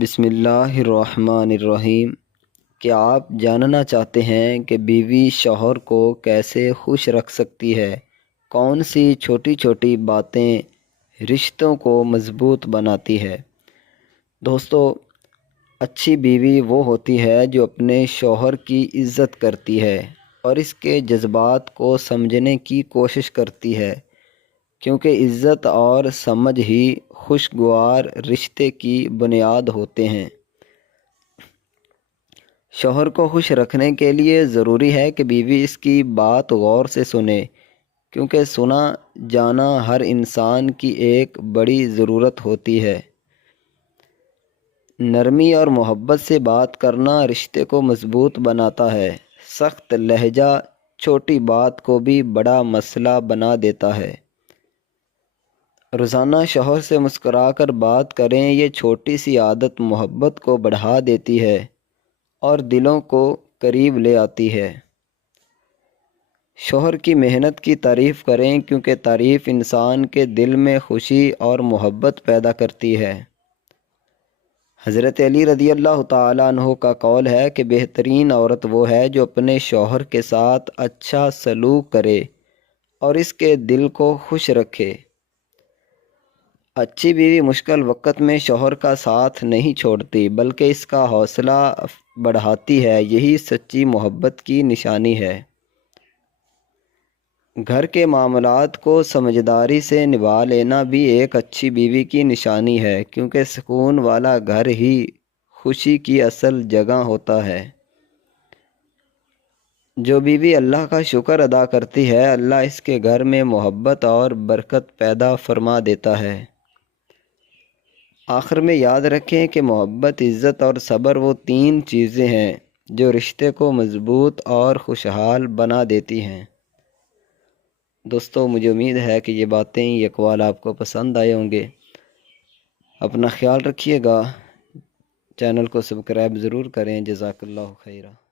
بسم اللہ الرحمن الرحیم۔ کیا آپ جاننا چاہتے ہیں کہ بیوی شوہر کو کیسے خوش رکھ سکتی ہے؟ کون سی چھوٹی چھوٹی باتیں رشتوں کو مضبوط بناتی ہے؟ دوستو، اچھی بیوی وہ ہوتی ہے جو اپنے شوہر کی عزت کرتی ہے اور اس کے جذبات کو سمجھنے کی کوشش کرتی ہے، کیونکہ عزت اور سمجھ ہی خوشگوار رشتے کی بنیاد ہوتے ہیں۔ شوہر کو خوش رکھنے کے لیے ضروری ہے کہ بیوی اس کی بات غور سے سنے، کیونکہ سنا جانا ہر انسان کی ایک بڑی ضرورت ہوتی ہے۔ نرمی اور محبت سے بات کرنا رشتے کو مضبوط بناتا ہے۔ سخت لہجہ چھوٹی بات کو بھی بڑا مسئلہ بنا دیتا ہے۔ روزانہ شوہر سے مسکرا کر بات کریں، یہ چھوٹی سی عادت محبت کو بڑھا دیتی ہے اور دلوں کو قریب لے آتی ہے۔ شوہر کی محنت کی تعریف کریں، کیونکہ تعریف انسان کے دل میں خوشی اور محبت پیدا کرتی ہے۔ حضرت علی رضی اللہ تعالیٰ عنہ کا قول ہے کہ بہترین عورت وہ ہے جو اپنے شوہر کے ساتھ اچھا سلوک کرے اور اس کے دل کو خوش رکھے۔ اچھی بیوی مشکل وقت میں شوہر کا ساتھ نہیں چھوڑتی، بلکہ اس کا حوصلہ بڑھاتی ہے۔ یہی سچی محبت کی نشانی ہے۔ گھر کے معاملات کو سمجھداری سے نبھا لینا بھی ایک اچھی بیوی کی نشانی ہے، کیونکہ سکون والا گھر ہی خوشی کی اصل جگہ ہوتا ہے۔ جو بیوی اللہ کا شکر ادا کرتی ہے، اللہ اس کے گھر میں محبت اور برکت پیدا فرما دیتا ہے۔ آخر میں یاد رکھیں کہ محبت، عزت اور صبر وہ تین چیزیں ہیں جو رشتے کو مضبوط اور خوشحال بنا دیتی ہیں۔ دوستو، مجھے امید ہے کہ یہ باتیں، یہ اقوال آپ کو پسند آئے ہوں گے۔ اپنا خیال رکھیے گا۔ چینل کو سبسکرائب ضرور کریں۔ جزاک اللہ خیرہ۔